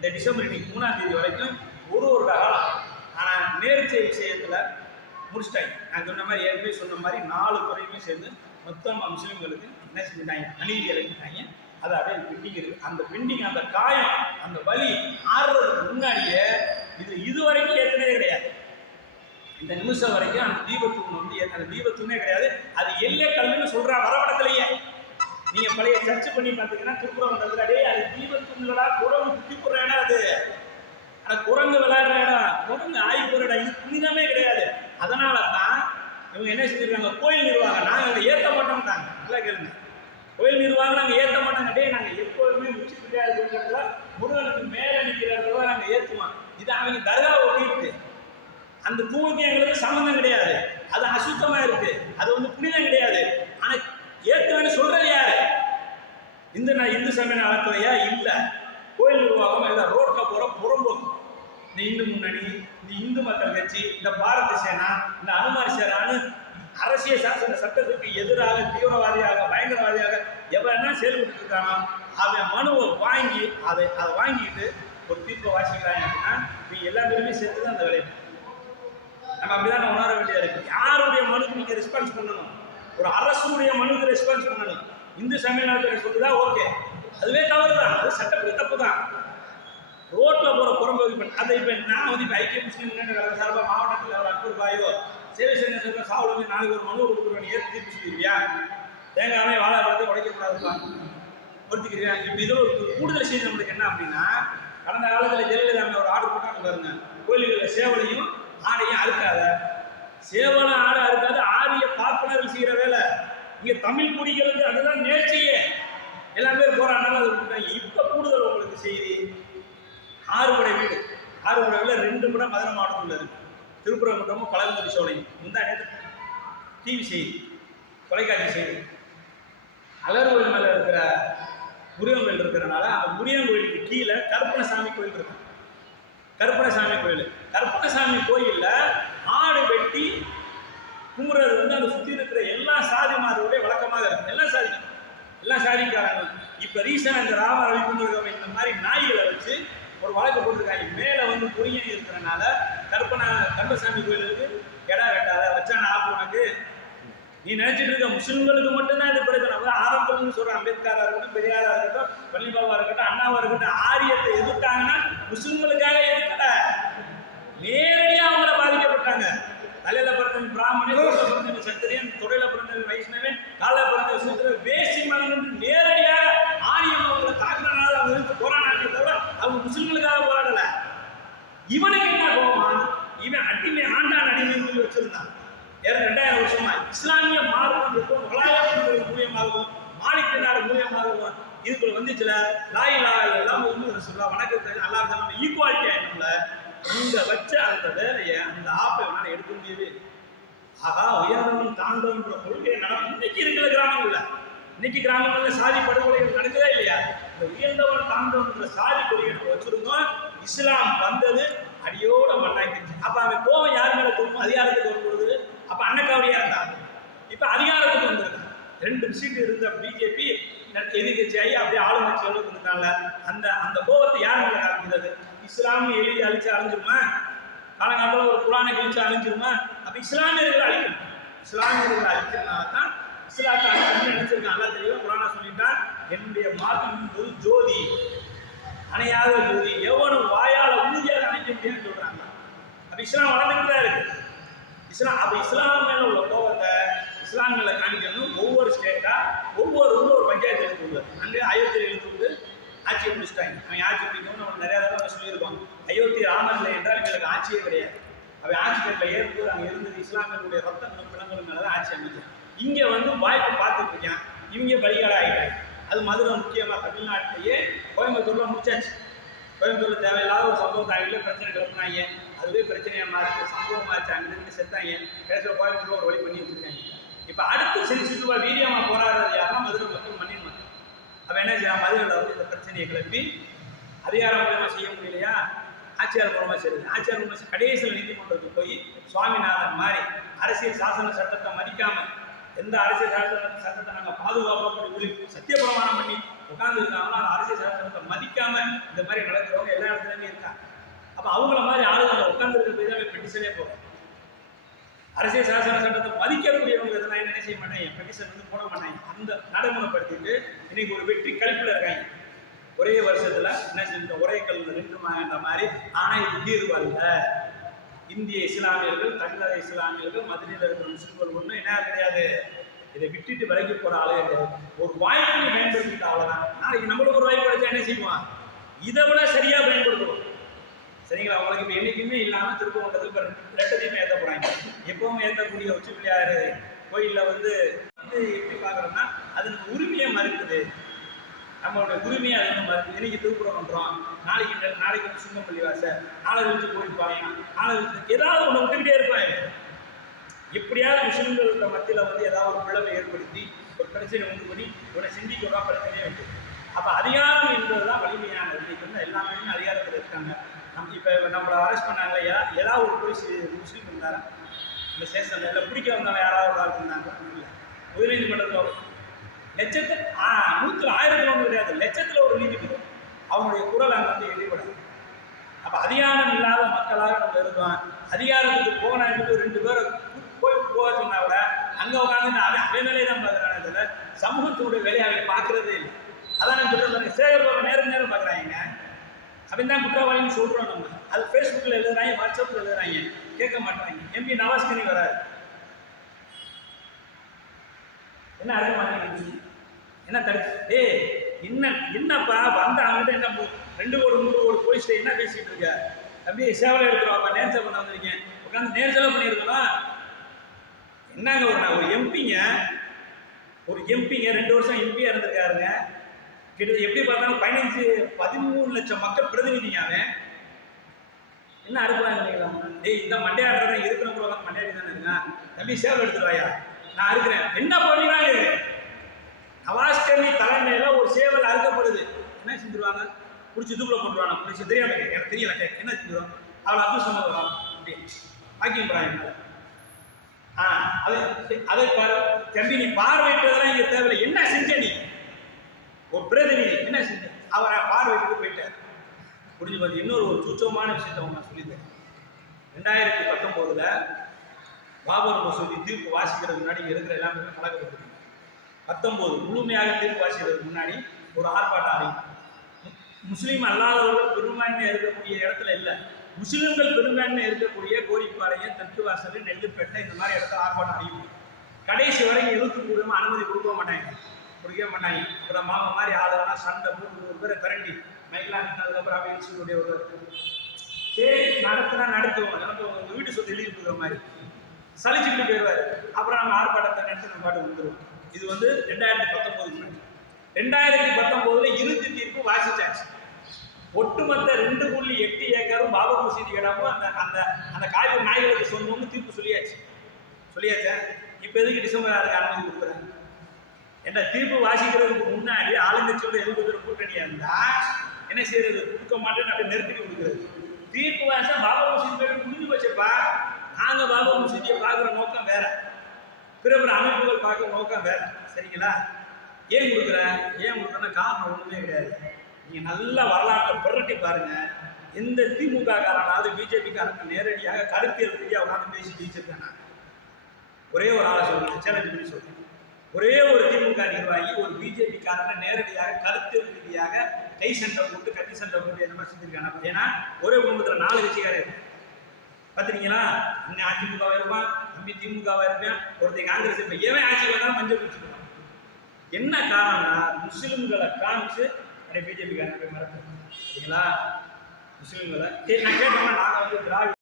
இந்த டிசம்பர் இன்னைக்கு மூணாம் தேதி வரைக்கும் ஒரு ஒரு காலம் ஆனால் நேர்ச்சை விஷயத்தில் முடிச்சிட்டாங்க. நான் சொன்ன மாதிரி ஏற்கனவே சொன்ன மாதிரி நாலு துறையுமே சேர்ந்து மொத்தம் முஸ்லீம்களுக்கு என்ன செஞ்சுட்டாங்க? அநீதி இறக்கிட்டாங்க அதாவது அப்படியே பெண்டிங் இருக்கு அந்த பெண்டிங் அந்த காயம் அந்த வலி ஆறுறதுக்கு முன்னாடியே இது இதுவரைக்கும் ஏற்கனவே கிடையாது. இந்த நிமிஷம் வரைக்கும் அந்த தீபத்தூண் வந்து அந்த தீபத்தூணே கிடையாது. அது எல்லை கல்லுன்னு சொல்கிறா வரவடத்துலையே நீங்க பழைய சர்ச் பண்ணி பார்த்தீங்கன்னா திருப்புறமண்டலத்துல டேய் அது தீபத்தூண்களா குரங்கு குட்டி போடுற இடம் அது. ஆனா குரங்கு விளையாடுற இடம் குரங்கு ஆய் போற இடம் இது புனிதமே கிடையாது. அதனால தான் இவங்க என்ன செஞ்சிருக்காங்க? கோயில் நிர்வாகம். நாங்க அதை ஏத்த தாங்க நல்லா கேளுங்க. கோயில் நிர்வாகம் நாங்க ஏத்த மாட்டாங்க டேய் நாங்க எப்போதுமே உச்சி பிள்ளையார் முருகனுக்கு மேல நிற்கிறத நாங்க ஏத்துவோம் இது அவங்க தர்கா ஒட்டிட்டு அந்த தூவுக்கு எங்களுக்கு சம்மந்தம் கிடையாது. அது அசுத்தமா இருக்கு. அது வந்து புனித கிடையாது ஆனா ஏத்துவேன்னு சொல்றது யாரு இந்த நான் இந்து சமய அறத்துறையா இல்ல கோயில் நிர்வாகம் இல்ல ரோட்ல போற புறம்போக்கு இந்த இந்து முன்னணி இந்த இந்து மக்கள் கட்சி இந்த பாரத சேனா இந்த அனுமார் சேனான்னு அரசியல் சாசன சட்டத்துக்கு எதிராக தீவிரவாதியாக பயங்கரவாதியாக எவ்வளோ என்ன செயல்பட்டு இருக்கானோ அவன் மனுவை வாங்கி அதை அதை வாங்கிட்டு ஒரு தீர்ப்பை வாசிக்கிறாங்க அப்படின்னா நீ எல்லா பேருமே சேர்த்து தான் அந்த வேலையை நம்ம அப்படிதான் உணர வேண்டியது இருக்கு? யாருடைய மனுக்கு நீங்கள் ரெஸ்பான்ஸ் பண்ணணும்? ஒரு அரசுடைய மனுக்கு ரெஸ்பான்ஸ் பண்ணணும். இந்து சமயநாட்டுக்கு சொல்லுதா? ஓகே. அதுவே தவறு தான் அது சட்டப்படி தப்பு தான் ரோட்டில் போகிற புறம்போக்கு பெண் அதை இப்போ நான் வந்து இப்போ ஐக்கிய முஸ்லீம் முன்னேற்ற கழக சார்பாக மாவட்டத்தில் ஒரு அக்பர் பாயோ சேவை செய்ய சொல்ற சாவுல வந்து நாளைக்கு ஒரு மனு கொடுக்குறோம் ஏற்று தீர்ப்பு சொல்லிடுவியா தேங்காவே வாழைப்பழத்தை உடைக்கக்கூடாதுப்பா. பொறுத்துக்கிறியா இப்போ இதோ ஒரு கூடுதல் செய்தி நம்மளுக்கு என்ன அப்படின்னா கடந்த காலத்தில் ஜெயலலிதா அந்த ஒரு ஆடு போட்டாங்க பாருங்க. கோயில்களில் சேவலையும் ஆடையும் அறுக்காத. சேவலை ஆடை அறுக்காத ஆரிய பார்ப்பனர்கள் செய்கிற வேலை. இங்கே தமிழ் குடிகளுக்கு அதுதான் நேர்ச்சியே. எல்லா பேர் போகிறாங்க அது இப்போ கூடுதல் உங்களுக்கு செய்தி. ஆறுபடை வீடு. ஆறுபடை வீடு ரெண்டு படம் மதுரை மாவட்டத்தில் இருக்கு திருப்புறங்குன்றமும் பழங்குடி சோலையும் இந்த டிவி செய்தி தொலைக்காட்சி செய்தி. அலர்வல் மேலே இருக்கிற முருகன் கோயில் இருக்கிறனால அந்த முருகன் கோயிலுக்கு கீழே கருப்பணசாமி கோயில் இருக்கு. கருப்பணசாமி கோயில். கருப்பணசாமி கோயிலில் ஆடு வெட்டி கும்புறது வந்து அந்த சுற்றி இருக்கிற எல்லா சாதிமார்களுடைய வழக்கமாக இருக்கும் எல்லா சாதி எல்லா சாதிக்காரங்களும். இப்போ ரீசனாக இந்த ராம ரவிக்குமார் இந்த மாதிரி நாய்களை ஒரு வழக்கு போட்டிருக்காங்க மேலே வந்து புரியன் இருக்கிறனால கருப்பண கருப்பசாமி கோயிலுக்கு கிடா வெட்டாத வச்சான ஆப்பு உனக்கு? நீ நினைச்சிட்டு இருக்க முஸ்லிம்களுக்கு மட்டும்தான் இது பிரச்சனை. ஆரம்பம்னு சொல்ற அம்பேத்கரா இருக்கட்டும் பெரியாரா இருக்கட்டும் பள்ளிபாபா இருக்கட்டும் அண்ணாவா இருக்கட்டும் ஆரியத்தை எதிர்த்தாங்கன்னா முஸ்லிம்களுக்காக எதிர்க்கல. நேரடியாக அவங்கள பாதிக்கப்பட்டாங்க. தலையில பிறந்தவன் பிராமணன் சத்திரியன் தொடையில பிறந்தவன் வைஷ்ணவன் கால பிறந்த சூத்திரன் வேசி மகன் நேரடியாக ஆரியம் அவங்களை தாக்குறதுனால அவங்க இருந்து போராடினதை தவிர அவங்க முஸ்லிம்களுக்காக போராடல இவனுக்கு என்ன கோபமா? இவன் அடிமை ஆண்டான் அடிமைன்னு சொல்லி வச்சிருந்தான். ஏற ரெண்டாயிரம் வருஷமா இஸ்லாமிய மார்க்கம் இருக்கும் மூலியமாகவும் மாலிக் மூலியமாகவும் இதுக்குள்ள வந்துச்சுல. லாய் லா எல்லாம் வந்து சொல்ல வணக்கத்தை நல்லா நம்ம ஈக்குவாலிட்டி ஆயிடும்ல இந்த வச்ச அந்த வேலையை அந்த ஆப்பை வேணாலும் எடுக்க முடியவே ஆகா உயர்ந்தவன் தாழ்ந்தவன்ற கொள்கையை நடக்கும். இன்னைக்கு இருக்கிற கிராமங்கள்ல. இன்னைக்கு கிராமங்கள்ல சாதி படுகொலைகள் நடக்குதா இல்லையா? இந்த உயர்ந்தவன் தாழ்ந்தவன்ற சாதி கொடியை நம்ம வச்சிருந்தோம் இஸ்லாம் வந்தது அடியோட மண்ணாக்கிடுச்சு அப்ப அவன் கோவம் யார் மேல தோணும் அதிகாரத்துக்கு வரும்பொழுது அப்ப அன்னக்காவடியா இருந்தான் இப்ப அதிகாரத்துக்கு வந்திருக்கான் ரெண்டு சீட்டு இருந்த பிஜேபி எதிர்கட்சியாகி அப்படியே ஆளுங்கட்சி அளவுக்கு இருந்தாங்க அந்த அந்த கோபத்தை யார் மேல காமிக்கிறது? இஸ்லாம் எழுதி அழிச்சு அழிஞ்சிருமா? காலங்காலத்தில் ஒரு குரானை கிழிச்சு அழிஞ்சிருமா? அப்ப இஸ்லாமியர்களை அழிக்கணும். இஸ்லாமியர்களை அழிக்கிறதுனால தான் இஸ்லாத்தை நினைச்சிருக்கேன் நினைச்சிருக்கான் நல்லா தெரியும் குரானா சொல்லிட்டான் என்னுடைய மார்க்கம் என்பது ஜோதி அணையாத ஜோதி எவனும் வாயால் உறுதியாக அணைக்க முடியும்னு சொல்கிறாங்க அப்போ இஸ்லாம் வளர்ந்துட்டு தான் இருக்கு. இஸ்லாம் அப்போ இஸ்லாம் மேலே உள்ள கோபத்தை இஸ்லாமியில் காணிக்கணும் ஒவ்வொரு ஸ்டேட்டாக ஒவ்வொரு ஊரில் ஒரு பஞ்சாயத்து எழுத்து அங்கே அயோத்தியில் எழுத்து வந்து ஆட்சியை முடிச்சிட்டாங்க. அவன் ஆட்சி பிடிக்கணும்னு நம்ம நிறையா தடவை சொல்லியிருக்கோம் அயோத்தி ராமர் இல்லை என்றால் எங்களுக்கு ஆட்சியே கிடையாது. அவை ஆட்சி கட்டில் ஏறும்போது அங்கே இருந்தது இஸ்லாமியர்களுடைய ரத்தங்களும் பிணங்களும் மேலே தான் ஆட்சி அமைச்சான் இங்கே வந்து வாய்ப்பு பார்த்துட்டு இருக்கேன். இவங்க பலிகாட ஆகிட்டாங்க அது மதுரை முக்கியமாக தமிழ்நாட்டிலேயே கோயம்புத்தூரில் முடிச்சாச்சு. கோயம்புத்தூரில் தேவையில்லாத ஒரு சம்பவம் தாங்கில பிரச்சனை கிளம்புனாங்க அதுவே பிரச்சனையாக மாறிச்சு சம்பவம் ஆச்சு அங்கிருந்து செத்தாங்க. கடைசியில் கோயம்புத்தூர்ல ஒரு வழி பண்ணி வச்சிருக்காங்க இப்போ அடுத்து சென்சிட்டிவா வீரியமாக போராடுறது யாருன்னா மதுரை மக்கள் மண்ணின் மக்கள். அவன் என்ன செய்யலாம் மதுரையில் வந்து இந்த பிரச்சனையை கிளப்பி அதிகாரம் மூலமாக செய்ய முடியலையா? ஆட்சியாளர் மூலமாக செய்யுது ஆட்சியாளர் மூலமாக கடைசியில் நீதிமன்றத்துக்கு போய் சுவாமிநாதன் மாதிரி அரசியல் சாசன சட்டத்தை மதிக்காமல் எந்த அரசியல் சாசன சட்டத்தை நாங்கள் பாதுகாப்பாக சொல்லி சத்திய பிரமாணம் பண்ணி உட்கார்ந்து இருக்காங்களோ அந்த அரசியல் சாசனத்தை மதிக்காம இந்த மாதிரி நடக்கிறவங்க எல்லா இடத்துலையுமே இருக்காங்க அப்போ அவங்கள மாதிரி ஆளுங்க உட்கார்ந்து இருக்கிற போய் தான் பெட்டிஷனே போகும் அரசியல் சாசன சட்டத்தை மதிக்கக்கூடியவங்க இதெல்லாம் என்ன செய்ய மாட்டாங்க? பெட்டிஷன் வந்து போட மாட்டாங்க. அந்த நடைமுறைப்படுத்திட்டு இன்னைக்கு ஒரு வெற்றி கழிப்பில் இருக்காங்க. ஒரே வருஷத்துல என்ன செஞ்ச ஒரே கல்ல நின்றுமாங்கன்ற மாதிரி ஆனால் இது தீர்வு அல்ல இந்திய இஸ்லாமியர்கள் தமிழக இஸ்லாமியர்கள் மதுரையில் இருக்கிற முஸ்லிம்கள் ஒன்றும் என்ன கிடையாது. இதை விட்டுட்டு விலகி போற ஆளே கிடையாது. ஒரு வாய்ப்பு நீ பயன்படுத்திட்டு அவ்வளவுதான் நாளைக்கு நம்மளுக்கு ஒரு வாய்ப்பு கிடைச்சா என்ன செய்வான்? இதை விட சரியா பயன்படுத்துவோம் சரிங்களா? அவங்களுக்கு இப்போ என்னைக்குமே இல்லாமல் திருப்பவண்டது இப்போ ரெட்டத்தையுமே ஏற்ற போகிறாங்க எப்பவும் ஏற்றக்கூடிய உச்சி பிள்ளையார் கோயிலில் வந்து வந்து எப்படி பார்க்குறோம்னா அது நம்ம உரிமையை மறுக்குது. நம்மளோட உரிமையை அதிகமாக நம்ம மறுக்குது இன்னைக்கு திருப்புறம் பண்ணுறோம் நாளைக்கு நாளைக்கு வந்து சுங்கப்பள்ளி வாசல் நாளை கழிச்சு போயிருப்பாங்க நாளை கழிச்சு ஏதாவது ஒன்று விட்டுக்கிட்டே இருப்பாங்க எப்படியாவது முஸ்லிம்களுக்கு மத்தியில் வந்து ஏதாவது ஒரு பிளவை ஏற்படுத்தி ஒரு பிரச்சனை உண்டு பண்ணி இவனை சிந்திக்கிறதா பிரச்சனையே உண்டு. அப்போ அதிகாரம் என்பது தான் வலிமையானது. இன்னைக்கு வந்து எல்லாமே அதிகாரத்தில் இருக்காங்க. நம்ம இப்போ நம்மளை அரெஸ்ட் பண்ணாங்க. ஏதாவது ஒரு போலீஸ் முஸ்லீம் இருந்தாரா? இந்த ஸ்டேஷனில் இல்லை பிடிக்க வந்தாங்க யாராவது ஒரு ஆள் இருந்தாங்க இல்லை. உயர்நீதிமன்றத்தில் லட்சத்தில் நூற்றில் ஆயிரம் கிலோமீட்டர் கிடையாது. லட்சத்தில் ஒரு நீதிபதி அவங்களுடைய குரல் அங்கே வந்து எதிர்படாது அப்போ அதிகாரம் இல்லாத மக்களாக நம்ம இருந்தோம். அதிகாரத்துக்கு போனாங்க ரெண்டு பேரும் போய் போக சொன்னா கூட அங்கே உட்காந்து அவன் அவன் வேலையை தான் பார்க்குறானே இதில் சமூகத்தினுடைய வேலையை அவன் பார்க்குறதே இல்லை. அதான் நான் சொல்கிறேன் சேகர் போகிற நேரம் நேரம் பார்க்குறாங்க. அவன் தான் குற்றவாளின்னு சொல்கிறோம் நம்ம. அது ஃபேஸ்புக்கில் எழுதுறாங்க வாட்ஸ்அப்பில் எழுதுறாங்க. கேட்க மாட்டாங்க. எம்பி நவாஸ்கனி வராது என்ன அடைய மாட்டேங்குது என்ன தடு ஏ என்ன என்னப்பா வந்த அவங்ககிட்ட என்ன ரெண்டு கோடி மூணு கோடி போலீஸ்ல என்ன பேசிட்டு இருக்க? தம்பி சேவலை எடுத்துருவாப்பா நேர்ச்சல் பண்ண வந்திருக்கேன் உட்காந்து நேர்ச்சலை பண்ணியிருக்கலாம் என்னங்க ஒரு நான் ஒரு எம்பிங்க ஒரு எம்பிங்க ரெண்டு வருஷம் எம்பியாக இருந்திருக்காருங்க. கிட்டத்தட்ட எப்படி பார்த்தாலும் பதினஞ்சு பதிமூணு லட்சம் மக்கள் பிரதிநிதிங்க அவன். என்ன அறுப்புறாங்க நினைக்கலாம் டேய் இந்த மண்டையாடுறத இருக்கிற கூட வந்து மண்டையாடி தானே இருக்கான் தம்பி சேவல் எடுத்துருவாயா நான் இருக்கிறேன் என்ன பண்ணுறாங்க நவாஸ்கர்னி தலைமையில ஒரு சேவல் அறுக்கப்படுது. என்ன செஞ்சிருவாங்க? பிடிச்சி இதுக்குள்ள கொண்டுருவாங்க. பிடிச்சி தெரியாம எனக்கு தெரியல கேட்க என்ன செஞ்சிடும் அவளை அப்துல் சமத் வரும். அப்படி. வாக்கியம் பிராயம் ஆ அதை அதை பாரு. தம்பி நீ பார்வையிட்டதெல்லாம் இங்கே தேவையில்லை. என்ன செஞ்ச நீ? ஒரு பிரதிநிதி என்ன செஞ்ச? அவரை பார்வையிட்டு போயிட்டார் புரிஞ்சு பார்த்து இன்னொரு ஒரு சுச்சமான விஷயத்தை நான் சொல்லியிருந்தேன் ரெண்டாயிரத்தி பத்தொம்போதுல பாபர் மசூதி தீர்ப்பு வாசிக்கிறதுக்கு முன்னாடி இருக்கிற எல்லாமே கலக்கப்பட்டிருக்கு பத்தொம்போது முழுமையாக தீர்ப்பு வாசிக்கிறதுக்கு முன்னாடி ஒரு ஆர்ப்பாட்டம் அறிவிக்கும் முஸ்லீம் அல்லாதவர்கள் பெரும்பான்மை இருக்கக்கூடிய இடத்துல இல்லை. முஸ்லீம்கள் பெரும்பான்மை இருக்கக்கூடிய கோரிப்பாளையம் தெற்கு வாசல் நெல்லுப்பேட்டை இந்த மாதிரி இடத்துல ஆர்ப்பாட்டம் அறிவிக்கும் கடைசி வரைக்கும் எழுத்து பூர்வமாக அனுமதி கொடுக்க மாட்டாங்க. கொடுக்கவே மாட்டாங்க. அப்புறம் மாமா மாதிரி ஆளுலாம் சண்டை போட்டு ஒரு பேரை திரண்டி மைக்கெலாம் நின்னதுக்கப்புறம் அப்படின்னு சொல்லி ஒரு சரி நடத்தினா நடத்துவோம் நடத்துவோம் உங்கள் வீட்டு சொத்து எழுதி கொடுக்குற மாதிரி. சலிச்சுக்கிட்டு போயிடுவார். அப்புறம் நம்ம ஆர்ப்பாட்டத்தை நடத்தி நம்ம பாட்டு வந்துடுவோம் இது வந்து ரெண்டாயிரத்தி பத்தொம்போது ரெண்டாயிரத்தி பத்தொம்போதுல இறுதி தீர்ப்பு வாசிச்சாச்சு. ஒட்டுமொத்த ரெண்டு புள்ளி எட்டு ஏக்கரும் பாபர் மசீதி இடமும் அந்த அந்த அந்த காய்கறி நாய்களுக்கு சொந்தம்னு தீர்ப்பு சொல்லியாச்சு. சொல்லியாச்சா? இப்போ எதுக்கு டிசம்பர் ஆறுக்கு அனுமதி கொடுக்குறாங்க? என்ன தீர்ப்பு வாசிக்கிறதுக்கு முன்னாடி ஆளுங்கட்சியோட எதிர்ப்பு கூட்டணியா இருந்தா என்ன செய்யறது கொடுக்க மாட்டேன்னு அப்படி நெருக்கடி கொடுக்குறது. தீர்ப்பு வாசம் பாபர் மசீதி பேர் முடிஞ்சு வச்சப்பா நாங்க பாபர் மசீதியை பார்க்குற நோக்கம் வேற. பிற அமைப்புகள் பார்க்க நோக்கம் வேற சரிங்களா? ஏன் கொடுக்குற? ஏன் கொடுக்குறேன்னா காரணம் ஒன்றுமே கிடையாது. நீங்கள் நல்ல வரலாற்றை புரட்டி பாருங்கள் எந்த திமுக காரனாவது பிஜேபி நேரடியாக கருத்தியல் ரீதியாக உட்காந்து பேசி ஜெயிச்சிருக்கேன்? நான் ஒரே ஒரு ஆளை சொல்கிறேன் சேலஞ்ச் பண்ணி சொல்கிறேன் ஒரே ஒரு திமுக நிர்வாகி ஒரு பிஜேபிக்காரனை நேரடியாக கருத்தியல் ரீதியாக கை சண்டை போட்டு கட்டி சண்டை போட்டு என்ன மாதிரி செஞ்சிருக்காங்க ஏன்னா ஒரே குடும்பத்தில் நாலு கட்சிக்காரர். பார்த்துட்டீங்களா இன்னும் அதிமுகவாக இருப்பான் தம்பி திமுகவாக இருப்பேன் ஒருத்தர் காங்கிரஸ் இருப்பேன். எவன் ஆட்சி வந்தாலும் மஞ்சள் குடிச்சுக்கலாம் என்ன காரணம்னா முஸ்லிம்களை காமிச்சு அப்படியே பிஜேபி காரணம் போய் மறக்க சரிங்களா? முஸ்லிம்களை. நான் கேட்டோம்னா நாங்கள் வந்து திராவிட